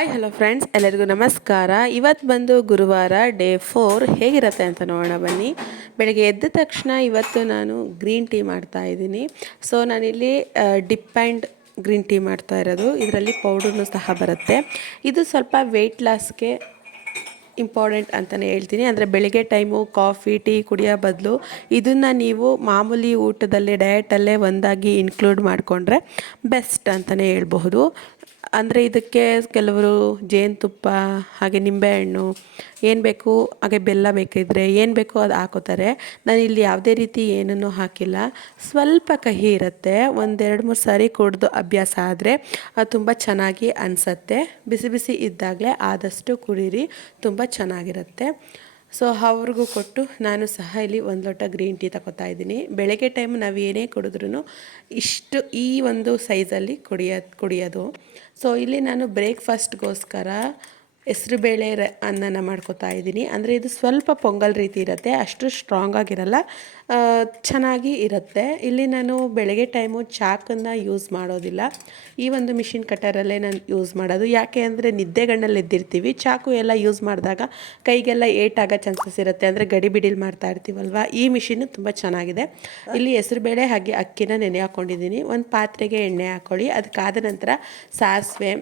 Hi hello friends, ಎಲ್ಲರಿಗೂ ನಮಸ್ಕಾರ. ಇವತ್ತು ಬಂದು ಗುರುವಾರ ಡೇ 4 ಹೇಗಿರುತ್ತೆ ಅಂತ ನೋಡೋಣ ಬನ್ನಿ. ಬೆಳಗ್ಗೆ ಎದ್ದ ತಕ್ಷಣ ಇವತ್ತು ನಾನು ಗ್ರೀನ್ ಟೀ ಮಾಡ್ತಾ ಇದ್ದೀನಿ. ಸೊ ನಾನಿಲ್ಲಿ ಡಿಪ್ ಆ್ಯಂಡ್ ಗ್ರೀನ್ ಟೀ ಮಾಡ್ತಾ ಇರೋದು. ಇದರಲ್ಲಿ ಪೌಡರ್ನು ಸಹ ಬರುತ್ತೆ. ಇದು ಸ್ವಲ್ಪ ವೆಯ್ಟ್ ಲಾಸ್ಗೆ ಇಂಪಾರ್ಟೆಂಟ್ ಅಂತಲೇ ಹೇಳ್ತೀನಿ. ಅಂದರೆ ಬೆಳಗ್ಗೆ ಟೈಮು ಕಾಫಿ ಟೀ ಕುಡಿಯೋ ಬದಲು ಇದನ್ನು ನೀವು ಮಾಮೂಲಿ ಊಟದಲ್ಲೇ ಡಯಟಲ್ಲೇ ಒಂದಾಗಿ ಇನ್ಕ್ಲೂಡ್ ಮಾಡಿಕೊಂಡ್ರೆ ಬೆಸ್ಟ್ ಅಂತಲೇ ಹೇಳ್ಬಹುದು. ಅಂದರೆ ಇದಕ್ಕೆ ಕೆಲವರು ಜೇನುತುಪ್ಪ ಹಾಗೆ ನಿಂಬೆಹಣ್ಣು ಏನು ಬೇಕು ಹಾಗೆ ಬೆಲ್ಲ ಬೇಕಿದ್ದರೆ ಏನು ಬೇಕೋ ಅದು ಹಾಕೋತಾರೆ. ನಾನಿಲ್ಲಿ ಯಾವುದೇ ರೀತಿ ಏನನ್ನೂ ಹಾಕಿಲ್ಲ. ಸ್ವಲ್ಪ ಕಹಿ ಇರುತ್ತೆ. ಒಂದೆರಡು ಮೂರು ಸಾರಿ ಕುಡಿದು ಅಭ್ಯಾಸ ಆದರೆ ಅದು ತುಂಬ ಚೆನ್ನಾಗಿ ಅನಿಸತ್ತೆ. ಬಿಸಿ ಬಿಸಿ ಇದ್ದಾಗಲೇ ಆದಷ್ಟು ಕುಡೀರಿ, ತುಂಬ ಚೆನ್ನಾಗಿರುತ್ತೆ. ಸೊ ಅವ್ರಿಗೂ ಕೊಟ್ಟು ನಾನು ಸಹ ಇಲ್ಲಿ ಒಂದು ಲೋಟ ಗ್ರೀನ್ ಟೀ ತಗೋತಾ ಇದ್ದೀನಿ. ಬೆಳಗ್ಗೆ ಟೈಮ್ ನಾವು ಏನೇ ಕುಡಿದ್ರೂ ಇಷ್ಟು ಈ ಒಂದು ಸೈಜಲ್ಲಿ ಕುಡಿಯೋದು. ಸೊ ಇಲ್ಲಿ ನಾನು ಬ್ರೇಕ್ಫಾಸ್ಟ್ಗೋಸ್ಕರ ಹೆಸರುಬೇಳೆ ಅನ್ನನ ಮಾಡ್ಕೋತಾ ಇದ್ದೀನಿ. ಅಂದರೆ ಇದು ಸ್ವಲ್ಪ ಪೊಂಗಲ್ ರೀತಿ ಇರುತ್ತೆ, ಅಷ್ಟು ಸ್ಟ್ರಾಂಗ್ ಆಗಿರಲ್ಲ, ಚೆನ್ನಾಗಿ ಇರುತ್ತೆ. ಇಲ್ಲಿ ನಾನು ಬೆಳಗ್ಗೆ ಟೈಮು ಚಾಕನ್ನು ಯೂಸ್ ಮಾಡೋದಿಲ್ಲ. ಈ ಒಂದು ಮಿಷಿನ್ ಕಟ್ಟರಲ್ಲೇ ನಾನು ಯೂಸ್ ಮಾಡೋದು. ಯಾಕೆ ಅಂದರೆ ನಿದ್ದೆಗಣ್ಣಲ್ಲಿ ಎದ್ದಿರ್ತೀವಿ, ಚಾಕು ಎಲ್ಲ ಯೂಸ್ ಮಾಡಿದಾಗ ಕೈಗೆಲ್ಲ ಏಟಾಗೋ ಚಾನ್ಸಸ್ ಇರುತ್ತೆ. ಅಂದರೆ ಗಡಿಬಿಡಿಲಿ ಮಾಡ್ತಾ ಇರ್ತೀವಲ್ವ. ಈ ಮಿಷಿನ್ನು ತುಂಬ ಚೆನ್ನಾಗಿದೆ. ಇಲ್ಲಿ ಹೆಸರುಬೇಳೆ ಹಾಗೆ ಅಕ್ಕಿನ ನೆನೆ ಹಾಕ್ಕೊಂಡಿದ್ದೀನಿ. ಒಂದು ಪಾತ್ರೆಗೆ ಎಣ್ಣೆ ಹಾಕ್ಕೊಳ್ಳಿ. ಅದಕ್ಕಾದ ನಂತರ ಸಾಸಿವೆ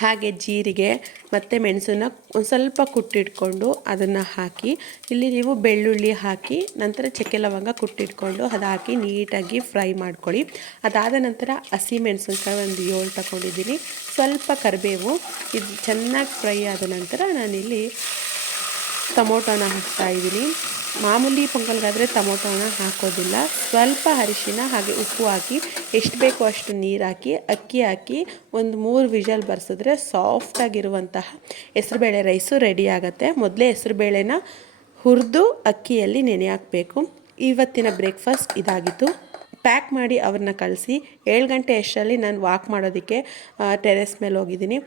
ಹಾಗೆ ಜೀರಿಗೆ ಮತ್ತು ಮೆಣಸನ್ನು ಒಂದು ಸ್ವಲ್ಪ ಕುಟ್ಟಿಟ್ಕೊಂಡು ಅದನ್ನು ಹಾಕಿ, ಇಲ್ಲಿ ನೀವು ಬೆಳ್ಳುಳ್ಳಿ ಹಾಕಿ ನಂತರ ಚಕ್ಕೆ ಲವಂಗ ಕುಟ್ಟಿಟ್ಕೊಂಡು ಅದು ಹಾಕಿ ನೀಟಾಗಿ ಫ್ರೈ ಮಾಡ್ಕೊಳ್ಳಿ. ಅದಾದ ನಂತರ ಹಸಿ ಮೆಣಸಿನ್ಕಾಯಿ ಒಂದು 7 ತಗೊಂಡಿದ್ದೀನಿ, ಸ್ವಲ್ಪ ಕರಿಬೇವು. ಇದು ಚೆನ್ನಾಗಿ ಫ್ರೈ ಆದ ನಂತರ ನಾನಿಲ್ಲಿ ಟೊಮೊಟೊನ ಹಾಕ್ತಾಯಿದ್ದೀನಿ. ಮಾಮೂಲಿ ಪೊಂಗಲ್ಗಾದರೆ ಟೊಮೊಟೊನ ಹಾಕೋದಿಲ್ಲ. ಸ್ವಲ್ಪ ಅರಿಶಿನ ಹಾಗೆ ಉಪ್ಪು ಹಾಕಿ ಎಷ್ಟು ಬೇಕೋ ಅಷ್ಟು ನೀರು ಹಾಕಿ ಅಕ್ಕಿ ಹಾಕಿ ಒಂದು 3 ವಿಷಲ್ ಬರ್ಸಿದ್ರೆ ಸಾಫ್ಟಾಗಿರುವಂತಹ ಹೆಸರುಬೇಳೆ ರೈಸು ರೆಡಿ ಆಗುತ್ತೆ. ಮೊದಲೇ ಹೆಸರುಬೇಳೆನ ಹುರಿದು ಅಕ್ಕಿಯಲ್ಲಿ ನೆನೆ ಹಾಕಬೇಕು. ಇವತ್ತಿನ ಬ್ರೇಕ್ಫಾಸ್ಟ್ ಇದಾಗಿತ್ತು. ಪ್ಯಾಕ್ ಮಾಡಿ ಅವ್ರನ್ನ ಕಳಿಸಿ 7 ಗಂಟೆ ಅಷ್ಟರಲ್ಲಿ ನಾನು ವಾಕ್ ಮಾಡೋದಕ್ಕೆ ಟೆರೆಸ್ ಮೇಲೆ ಹೋಗಿದ್ದೀನಿ.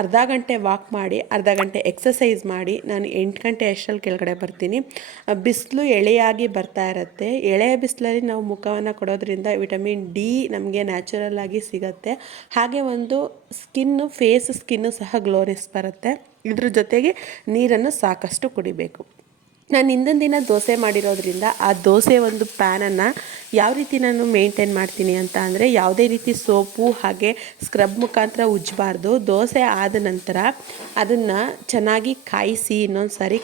ಅರ್ಧ ಗಂಟೆ ವಾಕ್ ಮಾಡಿ ಅರ್ಧ ಗಂಟೆ ಎಕ್ಸಸೈಸ್ ಮಾಡಿ ನಾನು 8 ಗಂಟೆ ಅಷ್ಟರಲ್ಲಿ ಕೆಳಗಡೆ ಬರ್ತೀನಿ. ಬಿಸಿಲು ಎಳೆಯಾಗಿ ಬರ್ತಾ ಇರುತ್ತೆ. ಎಳೆಯ ಬಿಸಿಲಲ್ಲಿ ನಾವು ಮುಖವನ್ನು ಕೊಡೋದ್ರಿಂದ ವಿಟಮಿನ್ ಡಿ ನಮಗೆ ನ್ಯಾಚುರಲ್ ಆಗಿ ಸಿಗುತ್ತೆ. ಹಾಗೆ ಒಂದು ಸ್ಕಿನ್ನು ಸಹ ಗ್ಲೋನೆಸ್ ಬರುತ್ತೆ. ಇದ್ರ ಜೊತೆಗೆ ನೀರನ್ನು ಸಾಕಷ್ಟು ಕುಡಿಬೇಕು. ನಾನು ಹಿಂದಿನ ದಿನ ದೋಸೆ ಮಾಡಿರೋದ್ರಿಂದ ಆ ದೋಸೆ ಒಂದು ಪ್ಯಾನನ್ನು ಯಾವ ರೀತಿ ನಾನು ಮೇಂಟೈನ್ ಮಾಡ್ತೀನಿ ಅಂತ ಅಂದರೆ, ಯಾವುದೇ ರೀತಿ ಸೋಪು ಹಾಗೆ ಸ್ಕ್ರಬ್ ಮುಖಾಂತರ ಉಜ್ಜಬಾರ್ದು. ದೋಸೆ ಆದ ನಂತರ ಅದನ್ನು ಚೆನ್ನಾಗಿ ಕಾಯಿಸಿ ಇನ್ನೊಂದು ಸಾರಿ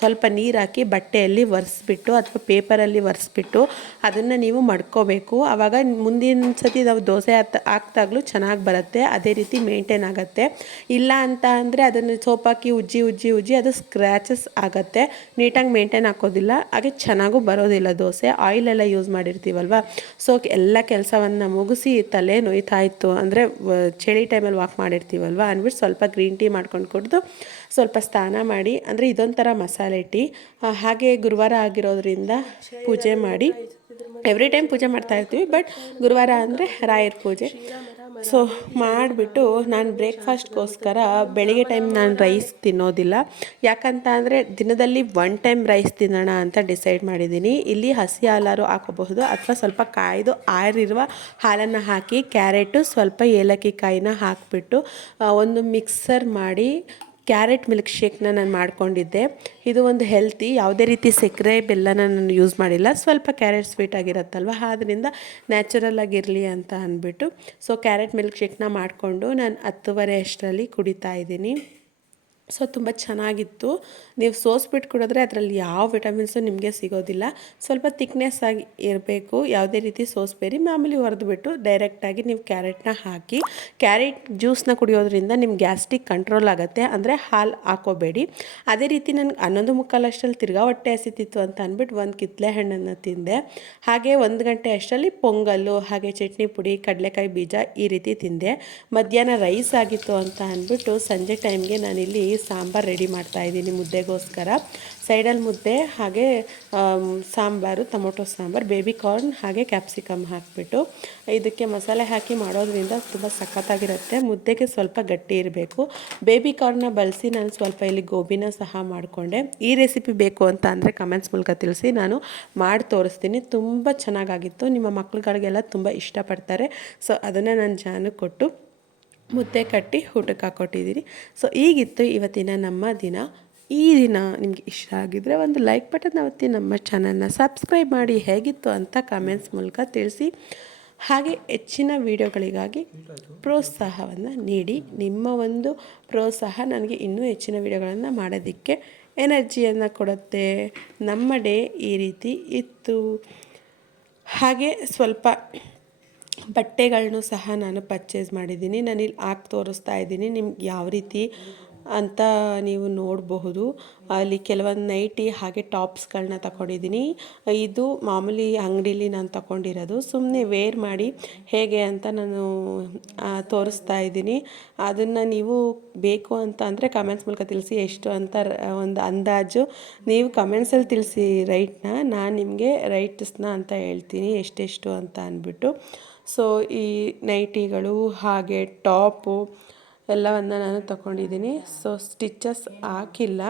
ಸ್ವಲ್ಪ ನೀರು ಹಾಕಿ ಬಟ್ಟೆಯಲ್ಲಿ ಒರೆಸ್ಬಿಟ್ಟು ಅಥವಾ ಪೇಪರಲ್ಲಿ ಒರೆಸ್ಬಿಟ್ಟು ಅದನ್ನು ನೀವು ಮಡ್ಕೋಬೇಕು. ಆವಾಗ ಮುಂದಿನ ಸತಿ ನಾವು ದೋಸೆ ಹಾಕ್ದಾಗಲೂ ಚೆನ್ನಾಗಿ ಬರುತ್ತೆ. ಅದೇ ರೀತಿ ಮೇಂಟೈನ್ ಆಗುತ್ತೆ. ಇಲ್ಲ ಅಂತ ಅಂದರೆ ಅದನ್ನು ಸೋಪಾಕಿ ಉಜ್ಜಿ ಅದು ಸ್ಕ್ರ್ಯಾಚಸ್ ಆಗುತ್ತೆ. ನೀಟಾಗಿ ಮೇಂಟೈನ್ ಹಾಕೋದಿಲ್ಲ, ಹಾಗೆ ಚೆನ್ನಾಗೂ ಬರೋದಿಲ್ಲ ದೋಸೆ. ಆಯಿಲೆಲ್ಲ ಯೂಸ್ ಮಾಡಿರ್ತೀವಲ್ವ. ಸೊ ಎಲ್ಲ ಕೆಲಸವನ್ನು ಮುಗಿಸಿ ತಲೆ ನೋಯ್ತಾ ಇತ್ತು ಅಂದರೆ ಚಳಿ ಟೈಮಲ್ಲಿ ವಾಕ್ ಮಾಡಿರ್ತೀವಲ್ವ ಅಂದ್ಬಿಟ್ಟು ಸ್ವಲ್ಪ ಗ್ರೀನ್ ಟೀ ಮಾಡ್ಕೊಂಡು ಕುಡಿದು ಸ್ವಲ್ಪ ಸ್ನಾನ ಮಾಡಿ, ಅಂದರೆ ಇದೊಂಥರ ಮಸಾಲೆ ಟೀ. ಹಾಗೆ ಗುರುವಾರ ಆಗಿರೋದ್ರಿಂದ ಪೂಜೆ ಮಾಡಿ, ಎವ್ರಿ ಟೈಮ್ ಪೂಜೆ ಮಾಡ್ತಾ ಇರ್ತೀವಿ, ಬಟ್ ಗುರುವಾರ ಅಂದರೆ ರಾಯರ ಪೂಜೆ. ಸೊ ಮಾಡಿಬಿಟ್ಟು ನಾನು ಬ್ರೇಕ್ಫಾಸ್ಟ್ಗೋಸ್ಕರ ಬೆಳಿಗ್ಗೆ ಟೈಮ್ ನಾನು ರೈಸ್ ತಿನ್ನೋದಿಲ್ಲ. ಯಾಕಂತ ಅಂದರೆ ದಿನದಲ್ಲಿ 1 ಟೈಮ್ ರೈಸ್ ತಿನ್ನೋಣ ಅಂತ ಡಿಸೈಡ್ ಮಾಡಿದ್ದೀನಿ. ಇಲ್ಲಿ ಹಸಿ ಹಾಲಾರು ಹಾಕೋಬಹುದು ಅಥವಾ ಸ್ವಲ್ಪ ಕಾಯ್ದು ಆರಿರುವ ಹಾಲನ್ನು ಹಾಕಿ ಕ್ಯಾರೆಟು ಸ್ವಲ್ಪ ಏಲಕ್ಕಿ ಕಾಯಿನ ಹಾಕಿಬಿಟ್ಟು ಒಂದು ಮಿಕ್ಸರ್ ಮಾಡಿ ಕ್ಯಾರೆಟ್ ಮಿಲ್ಕ್ ಶೇಕ್ನ ನಾನು ಮಾಡ್ಕೊಂಡಿದ್ದೆ. ಇದು ಒಂದು ಹೆಲ್ತಿ, ಯಾವುದೇ ರೀತಿ ಸಕ್ಕರೆ ಬೆಲ್ಲನ ನಾನು ಯೂಸ್ ಮಾಡಿಲ್ಲ. ಸ್ವಲ್ಪ ಕ್ಯಾರೆಟ್ ಸ್ವೀಟ್ ಆಗಿರುತ್ತಲ್ವ, ಆದ್ದರಿಂದ ನ್ಯಾಚುರಲ್ ಆಗಿರಲಿ ಅಂತ ಅಂದ್ಬಿಟ್ಟು ಸೊ ಕ್ಯಾರೆಟ್ ಮಿಲ್ಕ್ ಶೇಕ್ನ ಮಾಡಿಕೊಂಡು ನಾನು 10:30 ಅಷ್ಟರಲ್ಲಿ ಕುಡಿತಾ ಇದ್ದೀನಿ. ಸೊ ತುಂಬ ಚೆನ್ನಾಗಿತ್ತು. ನೀವು ಸೋಸ್ಬಿಟ್ಟು ಕುಡಿದ್ರೆ ಅದರಲ್ಲಿ ಯಾವ ವಿಟಮಿನ್ಸು ನಿಮಗೆ ಸಿಗೋದಿಲ್ಲ. ಸ್ವಲ್ಪ ಥಿಕ್ನೆಸ್ ಆಗಿ ಇರಬೇಕು, ಯಾವುದೇ ರೀತಿ ಸೋಸ್ಬೇಡಿ. ಮಾಮೂಲಿ ಹೊರದುಬಿಟ್ಟು ಡೈರೆಕ್ಟಾಗಿ ನೀವು ಕ್ಯಾರೆಟ್ನ ಹಾಕಿ ಕ್ಯಾರೆಟ್ ಜ್ಯೂಸನ್ನ ಕುಡಿಯೋದ್ರಿಂದ ನಿಮ್ಮ ಗ್ಯಾಸ್ಟ್ರಿಕ್ ಕಂಟ್ರೋಲ್ ಆಗುತ್ತೆ. ಅಂದರೆ ಹಾಲು ಹಾಕೋಬೇಡಿ. ಅದೇ ರೀತಿ ನನಗೆ 11:45 ಅಷ್ಟರಲ್ಲಿ ತಿರ್ಗಾ ಹೊಟ್ಟೆ ಹಸಿತಿತ್ತು ಅಂತ ಅಂದ್ಬಿಟ್ಟು ಒಂದು ಕಿತ್ತಳೆ ಹಣ್ಣನ್ನು ತಿಂದೆ. ಹಾಗೆ 1 ಗಂಟೆ ಅಷ್ಟರಲ್ಲಿ ಪೊಂಗಲ್ಲು ಹಾಗೆ ಚಟ್ನಿ ಪುಡಿ ಕಡಲೆಕಾಯಿ ಬೀಜ ಈ ರೀತಿ ತಿಂದೆ. ಮಧ್ಯಾಹ್ನ ರೈಸ್ ಆಗಿತ್ತು ಅಂತ ಅಂದ್ಬಿಟ್ಟು ಸಂಜೆ ಟೈಮ್ಗೆ ನಾನಿಲ್ಲಿ ಸಾಂಬಾರು ರೆಡಿ ಮಾಡ್ತಾ ಇದ್ದೀನಿ ಮುದ್ದೆಗೋಸ್ಕರ. ಸೈಡಲ್ಲಿ ಮುದ್ದೆ ಹಾಗೆ sambar, tomato sambar, baby corn ಹಾಗೆ ಕ್ಯಾಪ್ಸಿಕಮ್ ಹಾಕಿಬಿಟ್ಟು ಇದಕ್ಕೆ ಮಸಾಲೆ ಹಾಕಿ ಮಾಡೋದ್ರಿಂದ ತುಂಬ ಸಖತ್ತಾಗಿರುತ್ತೆ. ಮುದ್ದೆಗೆ ಸ್ವಲ್ಪ ಗಟ್ಟಿ ಇರಬೇಕು. ಬೇಬಿ ಕಾರ್ನ್ನ ಬಳಸಿ ನಾನು ಸ್ವಲ್ಪ ಇಲ್ಲಿ ಗೋಬಿನ ಸಹ ಮಾಡಿಕೊಂಡೆ. ಈ ರೆಸಿಪಿ ಬೇಕು ಅಂತ ಅಂದರೆ ಕಮೆಂಟ್ಸ್ ಮೂಲಕ ತಿಳಿಸಿ, ನಾನು ಮಾಡಿ ತೋರಿಸ್ತೀನಿ. ತುಂಬ ಚೆನ್ನಾಗಾಗಿತ್ತು. ನಿಮ್ಮ ಮಕ್ಕಳುಗಳಿಗೆಲ್ಲ ತುಂಬ ಇಷ್ಟಪಡ್ತಾರೆ. ಸೊ ಅದನ್ನು ನಾನು ಜಾನಕ್ಕೆ ಕೊಟ್ಟು ಮುದ್ದೆ ಕಟ್ಟಿ ಊಟಕ್ಕೆ ಹಾಕ್ಕೊಟ್ಟಿದ್ದೀನಿ. ಸೊ ಈಗಿತ್ತು ಇವತ್ತಿನ ನಮ್ಮ ದಿನ. ಈ ದಿನ ನಿಮಗೆ ಇಷ್ಟ ಆಗಿದ್ದರೆ ಒಂದು ಲೈಕ್ ಬಟನ್ ಒತ್ತಿ, ನಮ್ಮ ಚಾನಲ್ನ ಸಬ್ಸ್ಕ್ರೈಬ್ ಮಾಡಿ, ಹೇಗಿತ್ತು ಅಂತ ಕಮೆಂಟ್ಸ್ ಮೂಲಕ ತಿಳಿಸಿ. ಹಾಗೆ ಹೆಚ್ಚಿನ ವೀಡಿಯೋಗಳಿಗಾಗಿ ಪ್ರೋತ್ಸಾಹವನ್ನು ನೀಡಿ. ನಿಮ್ಮ ಒಂದು ಪ್ರೋತ್ಸಾಹ ನನಗೆ ಇನ್ನೂ ಹೆಚ್ಚಿನ ವೀಡಿಯೋಗಳನ್ನು ಮಾಡೋದಕ್ಕೆ ಎನರ್ಜಿಯನ್ನು ಕೊಡುತ್ತೆ. ನಮ್ಮ ಡೇ ಈ ರೀತಿ ಇತ್ತು. ಹಾಗೆ ಸ್ವಲ್ಪ ಬಟ್ಟೆಗಳನ್ನೂ ಸಹ ನಾನು ಪರ್ಚೇಸ್ ಮಾಡಿದ್ದೀನಿ. ನಾನಿಲ್ಲಿ ಹಾಕಿ ತೋರಿಸ್ತಾ ಇದ್ದೀನಿ ನಿಮ್ಗೆ ಯಾವ ರೀತಿ ಅಂತ ನೀವು ನೋಡಬಹುದು. ಅಲ್ಲಿ ಕೆಲವೊಂದು ನೈಟಿ ಹಾಗೆ ಟಾಪ್ಸ್ಗಳನ್ನ ತಗೊಂಡಿದ್ದೀನಿ. ಇದು ಮಾಮೂಲಿ ಅಂಗಡೀಲಿ ನಾನು ತಗೊಂಡಿರೋದು. ಸುಮ್ಮನೆ ವೇರ್ ಮಾಡಿ ಹೇಗೆ ಅಂತ ನಾನು ತೋರಿಸ್ತಾ ಇದ್ದೀನಿ. ಅದನ್ನು ನೀವು ಬೇಕು ಅಂತ ಅಂದರೆ ಕಮೆಂಟ್ಸ್ ಮೂಲಕ ತಿಳಿಸಿ ಎಷ್ಟು ಅಂತ ಒಂದು ಅಂದಾಜು ನೀವು ಕಮೆಂಟ್ಸಲ್ಲಿ ತಿಳಿಸಿ ರೈಟ್ನ. ನಾನು ನಿಮಗೆ ರೈಟ್ಸ್ನ ಅಂತ ಹೇಳ್ತೀನಿ ಎಷ್ಟೆಷ್ಟು ಅಂತ ಅಂದ್ಬಿಟ್ಟು. ಸೊ ಈ ನೈಟಿಗಳು ಹಾಗೆ ಟಾಪು ಎಲ್ಲವನ್ನು ನಾನು ತಗೊಂಡಿದ್ದೀನಿ. ಸೊ ಸ್ಟಿಚಸ್ ಹಾಕಿಲ್ಲ,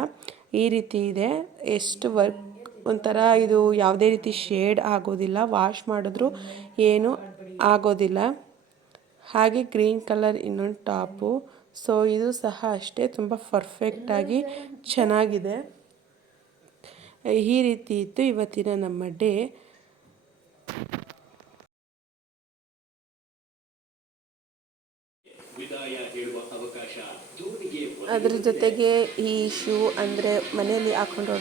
ಈ ರೀತಿ ಇದೆ. ಎಷ್ಟು ವರ್ಕ್ ಒಂಥರ ಇದು ಯಾವುದೇ ರೀತಿ ಶೇಡ್ ಆಗೋದಿಲ್ಲ, ವಾಶ್ ಮಾಡಿದ್ರೂ ಏನೂ ಆಗೋದಿಲ್ಲ. ಹಾಗೆ ಗ್ರೀನ್ ಕಲರ್ ಇನ್ನೊಂದು ಟಾಪು. ಸೊ ಇದು ಸಹ ಅಷ್ಟೇ ತುಂಬ ಪರ್ಫೆಕ್ಟಾಗಿ ಚೆನ್ನಾಗಿದೆ. ಈ ರೀತಿ ಇತ್ತು ಇವತ್ತಿನ ನಮ್ಮ ಡೇ. ಅದ್ರ ಜೊತೆಗೆ ಈ ಶೂ ಅಂದರೆ ಮನೆಯಲ್ಲಿ ಹಾಕೊಂಡು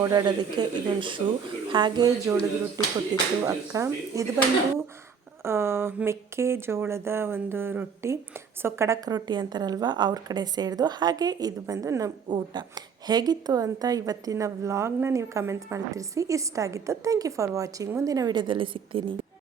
ಓಡಾಡೋದಕ್ಕೆ ಇದೊಂದು ಶೂ. ಹಾಗೆ ಜೋಳದ ರೊಟ್ಟಿ ಕೊಟ್ಟಿತ್ತು ಅಕ್ಕ. ಇದು ಬಂದು ಮೆಕ್ಕೆಜೋಳದ ಒಂದು ರೊಟ್ಟಿ. ಸೊ ಖಡಕ್ ರೊಟ್ಟಿ ಅಂತಾರಲ್ವ, ಅವ್ರ ಕಡೆ ಸೇರಿದು. ಹಾಗೆ ಇದು ಬಂದು ನಮ್ಮ ಊಟ ಹೇಗಿತ್ತು ಅಂತ ಇವತ್ತಿನ ವ್ಲಾಗ್ನ ನೀವು ಕಮೆಂಟ್ಸ್ ಮಾಡಿ ತಿಳಿಸಿ. ಇಷ್ಟ ಆಗಿತ್ತು. Thank you for watching. ಮುಂದಿನ ವೀಡಿಯೋದಲ್ಲಿ ಸಿಗ್ತೀನಿ.